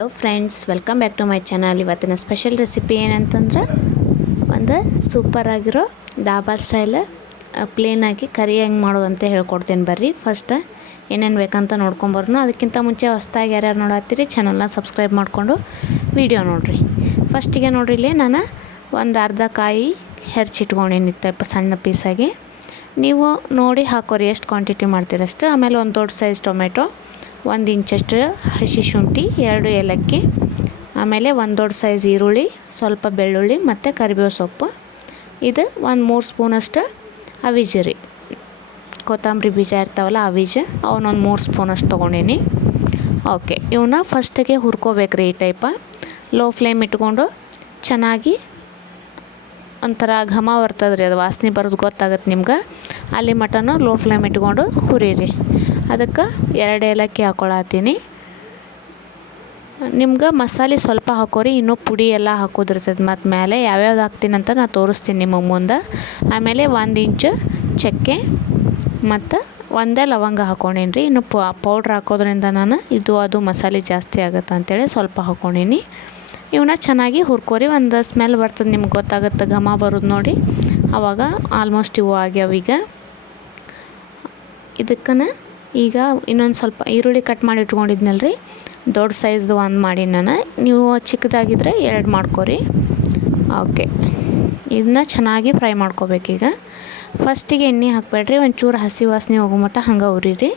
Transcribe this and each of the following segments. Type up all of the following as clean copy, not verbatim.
Hello friends, welcome back to my channel. ಇವತ್ತಿನ special recipe ಏನಂತಂದ್ರೆ ಒಂದು ಸೂಪರ್ ಆಗಿರೋ ಡಾಬಾ ಸ್ಟೈಲ್ ಪ್ಲೇನಾಗಿ ಕರಿ ಹೆಂಗೆ ಮಾಡೋದು ಅಂತ ಹೇಳ್ಕೊಡ್ತೀನಿ. ಬರ್ರಿ ಫಸ್ಟ್ ಏನೇನು ಬೇಕಂತ ನೋಡ್ಕೊಂಬರ್ನು. ಅದಕ್ಕಿಂತ ಮುಂಚೆ ಹೊಸ್ದಾಗಿ ಯಾರ್ಯಾರು ನೋಡತ್ತೀರಿ ಚಾನಲ್ನ ಸಬ್ಸ್ಕ್ರೈಬ್ ಮಾಡಿಕೊಂಡು ವಿಡಿಯೋ ನೋಡಿರಿ. ಫಸ್ಟಿಗೆ ನೋಡ್ರಿ, ಇಲ್ಲಿ ನಾನು ಒಂದು ಅರ್ಧ ಕಾಯಿ ಹೆಚ್ಚಿಟ್ಕೊಂಡಿನಿ ಸಣ್ಣ ಪೀಸಾಗಿ. ನೀವು ನೋಡಿ ಹಾಕೋರಿ ಎಷ್ಟು ಕ್ವಾಂಟಿಟಿ ಮಾಡ್ತೀರಷ್ಟು. ಆಮೇಲೆ ಒಂದು ದೊಡ್ಡ ಸೈಜ್ ಟೊಮೆಟೊ, 1 ಇಂಚಷ್ಟು ಹಸಿ ಶುಂಠಿ, 2 ಏಲಕ್ಕಿ, ಆಮೇಲೆ ಒಂದು ದೊಡ್ಡ ಸೈಜ್ ಈರುಳ್ಳಿ, ಸ್ವಲ್ಪ ಬೆಳ್ಳುಳ್ಳಿ ಮತ್ತು ಕರಿಬೇವು ಸೊಪ್ಪು. ಇದು ಒಂದು 3 ಸ್ಪೂನಷ್ಟು ಅವಿಜರಿ, ಕೊತ್ತಂಬರಿ ಬೀಜ ಇರ್ತಾವಲ್ಲ ಅವಿಜ, ಅವನೊಂದು 3 ಸ್ಪೂನಷ್ಟು ತೊಗೊಂಡೀನಿ. ಓಕೆ, ಇವನ್ನ ಫಸ್ಟಿಗೆ ಹುರ್ಕೋಬೇಕ್ರಿ. ಈ ಟೈಪ ಲೋ ಫ್ಲೇಮ್ ಇಟ್ಕೊಂಡು ಚೆನ್ನಾಗಿ ಒಂಥರ ಘಮ ಬರ್ತದೆ ರೀ, ಅದು ವಾಸನೆ ಬರೋದು ಗೊತ್ತಾಗುತ್ತೆ ನಿಮ್ಗೆ. ಅಲ್ಲಿ ಮಟನು ಲೋ ಫ್ಲೇಮ್ ಇಟ್ಕೊಂಡು ಹುರಿರಿ. ಅದಕ್ಕೆ 2 ಏಲಕ್ಕಿ ಹಾಕ್ಕೊಳತ್ತೀನಿ. ನಿಮ್ಗೆ ಮಸಾಲೆ ಸ್ವಲ್ಪ ಹಾಕೋರಿ, ಇನ್ನೂ ಪುಡಿ ಎಲ್ಲ ಹಾಕೋದಿರ್ತದೆ. ಮತ್ತು ಮೇಲೆ ಯಾವ್ಯಾವ್ದು ಹಾಕ್ತೀನಿ ಅಂತ ನಾನು ತೋರಿಸ್ತೀನಿ ನಿಮಗೆ ಮುಂದೆ. ಆಮೇಲೆ 1 ಇಂಚು ಚಕ್ಕೆ ಮತ್ತು 1 ಲವಂಗ ಹಾಕ್ಕೊಂಡೀನಿ ರೀ. ಇನ್ನು ಪೌಡ್ರ್ ಹಾಕೋದ್ರಿಂದ ನಾನು ಅದು ಮಸಾಲೆ ಜಾಸ್ತಿ ಆಗುತ್ತೆ ಅಂಥೇಳಿ ಸ್ವಲ್ಪ ಹಾಕ್ಕೊಂಡೀನಿ. ಇವನ್ನ ಚೆನ್ನಾಗಿ ಹುರ್ಕೋರಿ. ಒಂದು ಸ್ಮೆಲ್ ಬರ್ತದೆ, ನಿಮ್ಗೆ ಗೊತ್ತಾಗುತ್ತೆ ಘಮ ಬರೋದು ನೋಡಿ. ಆವಾಗ ಆಲ್ಮೋಸ್ಟ್ ಇವು ಆಗ್ಯಾವೀಗ. ಇದಕ್ಕನ ಈಗ ಇನ್ನೊಂದು ಸ್ವಲ್ಪ ಈರುಳ್ಳಿ ಕಟ್ ಮಾಡಿ ಇಟ್ಕೊಂಡಿದ್ನಲ್ಲ ರೀ, ದೊಡ್ಡ ಸೈಜ್ದು 1 ಮಾಡಿ ನಾನು. ನೀವು ಚಿಕ್ಕದಾಗಿದ್ದರೆ 2 ಮಾಡ್ಕೊರಿ. ಓಕೆ, ಇದನ್ನ ಚೆನ್ನಾಗಿ ಫ್ರೈ ಮಾಡ್ಕೋಬೇಕೀಗ. ಫಸ್ಟಿಗೆ ಎಣ್ಣೆ ಹಾಕಬೇಡ್ರಿ, ಒಂಚೂರು ಹಸಿ ವಾಸನೆ ಹೋಗೋ ಮಟ್ಟ ಹಂಗೆ ಉರಿರಿ.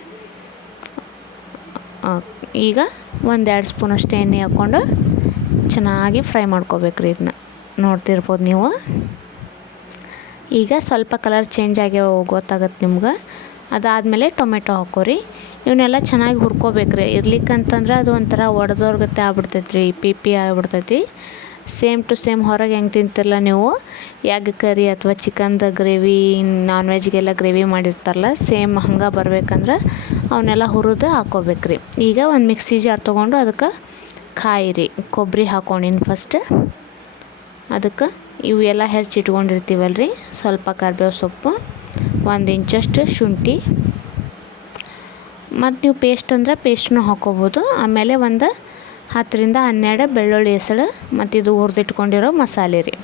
ಈಗ 1-2 ಸ್ಪೂನಷ್ಟು ಎಣ್ಣೆ ಹಾಕ್ಕೊಂಡು ಚೆನ್ನಾಗಿ ಫ್ರೈ ಮಾಡ್ಕೋಬೇಕ್ರಿ. ಇದನ್ನ ನೋಡ್ತಿರ್ಬೋದು ನೀವು. ಈಗ ಸ್ವಲ್ಪ ಕಲರ್ ಚೇಂಜ್ ಆಗ್ಯಾವ ಗೊತ್ತಾಗತ್ತೆ ನಿಮ್ಗೆ. ಅದಾದಮೇಲೆ ಟೊಮೆಟೊ ಹಾಕೋರಿ. ಇವನ್ನೆಲ್ಲ ಚೆನ್ನಾಗಿ ಹುರ್ಕೋಬೇಕ್ರಿ. ಇರ್ಲಿಕ್ಕಂತಂದ್ರೆ ಅದು ಒಂಥರ ಒಡೆದೋರ್ಗತ್ತೆ ಆಗ್ಬಿಡ್ತೈತೆ ರೀ, ಪಿ ಆಗಿಬಿಡ್ತೈತಿ. ಸೇಮ್ ಟು ಸೇಮ್ ಹೊರಗೆ ಹೆಂಗೆ ತಿಂತಿರಲ್ಲ ನೀವು, ಎಗ್ ಕರಿ ಅಥವಾ ಚಿಕನ್ದು ಗ್ರೇವಿ, ನಾನ್ ವೆಜ್ಗೆಲ್ಲ ಗ್ರೇವಿ ಮಾಡಿರ್ತಾರಲ್ಲ, ಸೇಮ್ ಹಂಗೆ ಬರ್ಬೇಕಂದ್ರೆ ಅವನ್ನೆಲ್ಲ ಹುರಿದು ಹಾಕ್ಕೋಬೇಕ್ರಿ. ಈಗ ಒಂದು ಮಿಕ್ಸಿ ಜಾರ್ ತೊಗೊಂಡು ಅದಕ್ಕೆ ಕಾಯಿರಿ, ಕೊಬ್ಬರಿ ಹಾಕ್ಕೊಂಡಿನಿ ಫಸ್ಟ್. ಅದಕ್ಕೆ ಇವು ಎಲ್ಲ ಹೆಚ್ಚಿಟ್ಕೊಂಡಿರ್ತೀವಲ್ಲ ರೀ, ಸ್ವಲ್ಪ ಕರಿಬೇವು ಸೊಪ್ಪು, 1 ಇಂಚಷ್ಟು ಶುಂಠಿ, ಮತ್ತು ನೀವು ಪೇಸ್ಟ್ ಅಂದರೆ ಪೇಸ್ಟನ್ನು ಹಾಕ್ಕೋಬೋದು. ಆಮೇಲೆ ಒಂದು 10-12 ಬೆಳ್ಳುಳ್ಳಿ ಹೆಸಳು, ಮತ್ತು ಇದು ಹುರಿದಿಟ್ಕೊಂಡಿರೋ ಮಸಾಲೆ ರೀ,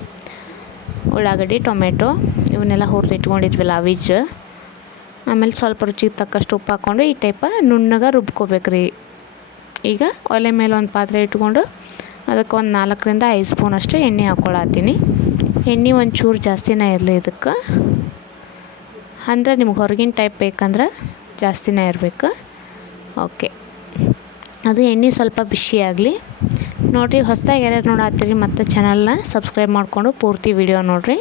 ಉಳ್ಳಾಗಡ್ಡಿ, ಟೊಮೆಟೊ ಇವನ್ನೆಲ್ಲ ಹುರಿದಿಟ್ಕೊಂಡಿದ್ವಲ್ಲ ಅವಿಜ್. ಆಮೇಲೆ ಸ್ವಲ್ಪ ರುಚಿಗೆ ತಕ್ಕಷ್ಟು ಉಪ್ಪು ಹಾಕ್ಕೊಂಡು ಈ ಟೈಪ ನುಣ್ಣಗೆ ರುಬ್ಕೋಬೇಕ್ರಿ. ಈಗ ಒಲೆ ಮೇಲೆ ಒಂದು ಪಾತ್ರೆ ಇಟ್ಕೊಂಡು ಅದಕ್ಕೆ ಒಂದು 4-5 ಸ್ಪೂನಷ್ಟು ಎಣ್ಣೆ ಹಾಕ್ಕೊಳತ್ತೀನಿ. ಎಣ್ಣೆ ಒಂಚೂರು ಜಾಸ್ತಿನೇ ಇರಲಿ ಇದಕ್ಕೆ, ಅಂದರೆ ನಿಮ್ಗೆ ಹೊರಗಿನ ಟೈಪ್ ಬೇಕಂದ್ರೆ ಜಾಸ್ತಿನೇ ಇರಬೇಕು. ಓಕೆ, ಅದು ಎಣ್ಣೆ ಸ್ವಲ್ಪ ಬಿಸಿ ಆಗಲಿ. ನೋಡಿರಿ, ಹೊಸದಾಗಿ ಯಾರ್ಯಾರು ನೋಡತ್ತೀರಿ ಮತ್ತು ಚಾನಲ್ನ ಸಬ್ಸ್ಕ್ರೈಬ್ ಮಾಡಿಕೊಂಡು ಪೂರ್ತಿ ವಿಡಿಯೋ ನೋಡಿರಿ.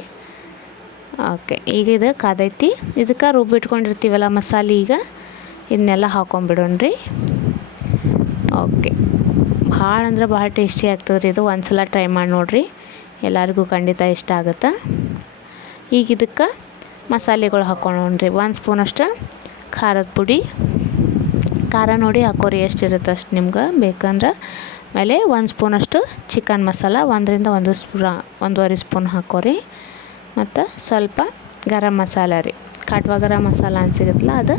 ಓಕೆ, ಈಗ ಇದು ಕಾದೈತಿ. ಇದಕ್ಕೆ ರುಬ್ಬಿಟ್ಕೊಂಡಿರ್ತೀವಲ್ಲ ಮಸಾಲೆ, ಈಗ ಇದನ್ನೆಲ್ಲ ಹಾಕ್ಕೊಂಬಿಡೋಣ್ರಿ. ಓಕೆ, ಭಾಳ ಅಂದ್ರೆ ಭಾಳ ಟೇಸ್ಟಿ ಆಗ್ತದೆ ರೀ ಇದು. ಒಂದ್ಸಲ ಟ್ರೈ ಮಾಡಿ ನೋಡಿರಿ, ಎಲ್ಲರಿಗೂ ಖಂಡಿತ ಇಷ್ಟ ಆಗುತ್ತೆ. ಈಗ ಇದಕ್ಕೆ ಮಸಾಲೆಗಳು ಹಾಕ್ಕೊಳ್ಳೋಣ್ರಿ. 1 ಸ್ಪೂನಷ್ಟು ಖಾರದ ಪುಡಿ, ಖಾರ ನೋಡಿ ಹಾಕೋರಿ ಎಷ್ಟಿರುತ್ತೆ ಅಷ್ಟು ನಿಮ್ಗೆ ಬೇಕಂದ್ರೆ. ಆಮೇಲೆ 1 ಸ್ಪೂನಷ್ಟು ಚಿಕನ್ ಮಸಾಲ, 1-1.5 ಸ್ಪೂನ್ ಹಾಕೋರಿ. ಮತ್ತು ಸ್ವಲ್ಪ ಗರಂ ಮಸಾಲ ರೀ, ಕಾಟ್ವಾ ಗರಂ ಮಸಾಲ ಅಂತ ಸಿಗುತ್ತಲ್ಲ, ಅದು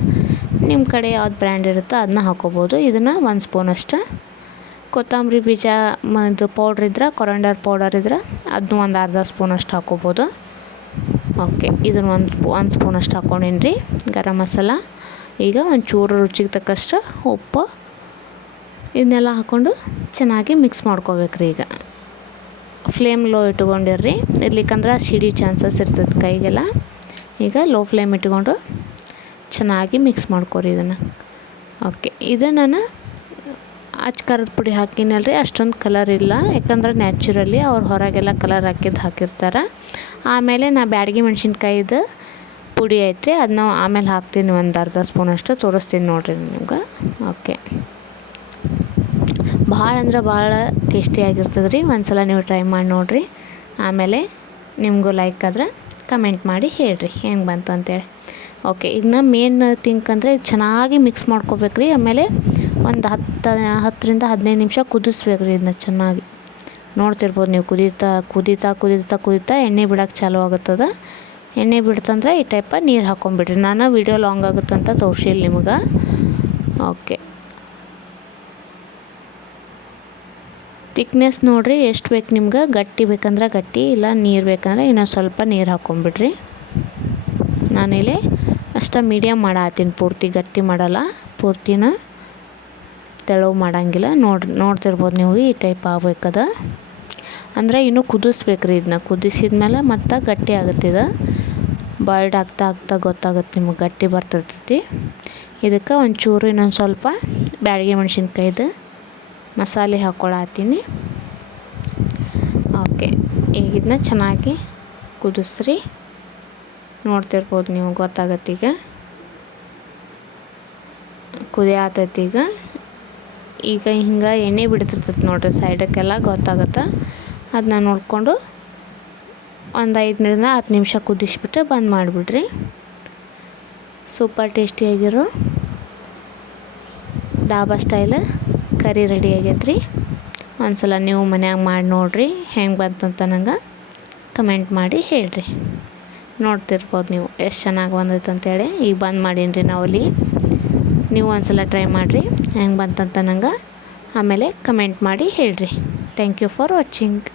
ನಿಮ್ಮ ಕಡೆ ಯಾವ್ದು ಬ್ರ್ಯಾಂಡ್ ಇರುತ್ತೋ ಅದನ್ನ ಹಾಕೋಬೋದು. ಇದನ್ನು 1 ಸ್ಪೂನಷ್ಟು ಕೊತ್ತಂಬರಿ ಬೀಜ ಇದು ಪೌಡ್ರ್ ಇದ್ರೆ, ಕೊರಂಡರ್ ಪೌಡರ್ ಇದ್ರೆ ಅದನ್ನೂ ಒಂದು ಅರ್ಧ ಸ್ಪೂನಷ್ಟು ಹಾಕೋಬೋದು. ಓಕೆ, ಇದನ್ನು 1 ಸ್ಪೂನಷ್ಟು ಹಾಕ್ಕೊಂಡೀನಿ ರೀ ಗರಂ ಮಸಾಲ. ಈಗ ಒಂಚೂರು ರುಚಿಗೆ ತಕ್ಕಷ್ಟು ಉಪ್ಪು, ಇದನ್ನೆಲ್ಲ ಹಾಕ್ಕೊಂಡು ಚೆನ್ನಾಗಿ ಮಿಕ್ಸ್ ಮಾಡ್ಕೋಬೇಕ್ರಿ. ಈಗ ಫ್ಲೇಮ್ ಲೋ ಇಟ್ಕೊಂಡಿರ್ರಿ, ಇರ್ಲಿಕ್ಕಂದ್ರೆ ಸಿಡಿ ಚಾನ್ಸಸ್ ಇರ್ತದೆ ಕೈಗೆಲ್ಲ. ಈಗ ಲೋ ಫ್ಲೇಮ್ ಇಟ್ಕೊಂಡು ಚೆನ್ನಾಗಿ ಮಿಕ್ಸ್ ಮಾಡ್ಕೊರಿ ಇದನ್ನು. ಓಕೆ, ಇದು ನಾನು ಖಾರದ ಪುಡಿ ಹಾಕಿನಲ್ರಿ, ಅಷ್ಟೊಂದು ಕಲರ್ ಇಲ್ಲ, ಯಾಕಂದ್ರೆ ನ್ಯಾಚುರಲಿ ಅವ್ರು ಹೊರಗೆಲ್ಲ ಕಲರ್ ಹಾಕಿರ್ತಾರೆ. ಆಮೇಲೆ ನಾ ಬ್ಯಾಡಗಿ ಮೆಣಸಿನ್ಕಾಯಿದು ಪುಡಿ ಐತ್ರಿ, ಅದನ್ನ ಆಮೇಲೆ ಹಾಕ್ತೀನಿ, ಒಂದು ಅರ್ಧ ಸ್ಪೂನಷ್ಟು ತೋರಿಸ್ತೀನಿ ನೋಡಿರಿ ನಿಮ್ಗೆ. ಓಕೆ, ಭಾಳ ಅಂದ್ರೆ ಭಾಳ ಟೇಸ್ಟಿಯಾಗಿರ್ತದೆ ರೀ. ಒಂದ್ಸಲ ನೀವು ಟ್ರೈ ಮಾಡಿ ನೋಡಿರಿ. ಆಮೇಲೆ ನಿಮಗೂ ಲೈಕ್ ಆದ್ರೆ ಕಮೆಂಟ್ ಮಾಡಿ ಹೇಳಿರಿ ಹೆಂಗೆ ಬಂತು ಅಂತೇಳಿ. ಓಕೆ, ಇದನ್ನ ಮೇನ್ ಥಿಂಕ್ ಅಂದರೆ ಇದು ಚೆನ್ನಾಗಿ ಮಿಕ್ಸ್ ಮಾಡ್ಕೋಬೇಕ್ರಿ. ಆಮೇಲೆ ಒಂದು 10-15 ನಿಮಿಷ ಕುದಿಸ್ಬೇಕು ರೀ ಇದನ್ನ ಚೆನ್ನಾಗಿ. ನೋಡ್ತಿರ್ಬೋದು ನೀವು, ಕುದೀತಾ ಎಣ್ಣೆ ಬಿಡೋಕೆ ಚಾಲು ಆಗುತ್ತದೆ. ಎಣ್ಣೆ ಬಿಡ್ತಂದ್ರೆ ಈ ಟೈಪ ನೀರು ಹಾಕ್ಕೊಂಬಿಡ್ರಿ. ನಾನು ವೀಡಿಯೋ ಲಾಂಗ್ ಆಗುತ್ತಂತ ತೋರಿಸಿಲ್ಲ ನಿಮ್ಗೆ. ಓಕೆ, ತಿಕ್ನೆಸ್ ನೋಡಿರಿ ಎಷ್ಟು ಬೇಕು ನಿಮ್ಗೆ. ಗಟ್ಟಿ ಬೇಕಂದ್ರೆ ಗಟ್ಟಿ, ಇಲ್ಲ ನೀರು ಬೇಕಂದ್ರೆ ಇನ್ನೊಂದು ಸ್ವಲ್ಪ ನೀರು ಹಾಕ್ಕೊಂಬಿಡ್ರಿ. ನಾನಿಲ್ಲಿ ಅಷ್ಟು ಮೀಡಿಯಮ್ ಮಾಡತ್ತೀನಿ, ಪೂರ್ತಿ ಗಟ್ಟಿ ಮಾಡಲ್ಲ, ಪೂರ್ತಿನ ತೆಳು ಮಾಡೋಂಗಿಲ್ಲ. ನೋಡ್ತಿರ್ಬೋದು ನೀವು, ಈ ಟೈಪ್ ಆಗ್ಬೇಕದ. ಅಂದರೆ ಇನ್ನೂ ಕುದಿಸ್ಬೇಕ್ರಿ. ಇದನ್ನ ಕುದಿಸಿದ್ಮೇಲೆ ಮತ್ತೆ ಗಟ್ಟಿ ಆಗುತ್ತಿದೆ. ಬಾಯ್ಲ್ಡ್ ಆಗ್ತಾ ಆಗ್ತಾ ಗೊತ್ತಾಗುತ್ತೆ ನಿಮಗೆ, ಗಟ್ಟಿ ಬರ್ತಿರ್ತೈತಿ. ಇದಕ್ಕೆ ಒಂಚೂರು ಇನ್ನೊಂದು ಸ್ವಲ್ಪ ಬ್ಯಾಡಗಿ ಮೆಣಸಿನ್ಕಾಯ್ದು ಮಸಾಲೆ ಹಾಕ್ಕೊಳತ್ತೀನಿ. ಓಕೆ, ಈಗ ಇದನ್ನ ಚೆನ್ನಾಗಿ ಕುದಿಸ್ರಿ. ನೋಡ್ತಿರ್ಬೋದು ನೀವು, ಗೊತ್ತಾಗತ್ತೆ ಈಗ ಕುದಿಯಾತೈತಿ. ಈಗ ಹಿಂಗೆ ಎಣ್ಣೆ ಬಿಡ್ತಿರ್ತೈತೆ ನೋಡಿರಿ ಸೈಡಕ್ಕೆಲ್ಲ, ಗೊತ್ತಾಗುತ್ತೆ. ಅದನ್ನ ನೋಡಿಕೊಂಡು ಒಂದು 5ರಿಂದ 10 ನಿಮಿಷ ಕುದಿಸ್ಬಿಟ್ಟು ಬಂದ್ ಮಾಡಿಬಿಡ್ರಿ. ಸೂಪರ್ ಟೇಸ್ಟಿಯಾಗಿರೋ ಡಾಬಾ ಸ್ಟೈಲ್ ಕರಿ ರೆಡಿ ಆಗೈತ್ರಿ. ಒಂದ್ಸಲ ನೀವು ಮನ್ಯಾಗ ಮಾಡಿ ನೋಡಿರಿ, ಹೆಂಗೆ ಬಂತಂತ ನಂಗೆ ಕಮೆಂಟ್ ಮಾಡಿ ಹೇಳಿರಿ. ನೋಡ್ತಿರ್ಬೋದು ನೀವು ಎಷ್ಟು ಚೆನ್ನಾಗಿ ಬಂದೈತೆ ಅಂತೇಳಿ. ಈಗ ಬಂದ್ ಮಾಡೀನಿ ನಾವಲ್ಲಿ. ನೀವು ಒಂದ್ಸಲ ಟ್ರೈ ಮಾಡಿರಿ, ಹೆಂಗೆ ಬಂತಂತ ನಂಗೆ ಆಮೇಲೆ ಕಮೆಂಟ್ ಮಾಡಿ ಹೇಳಿರಿ. Thank you for watching.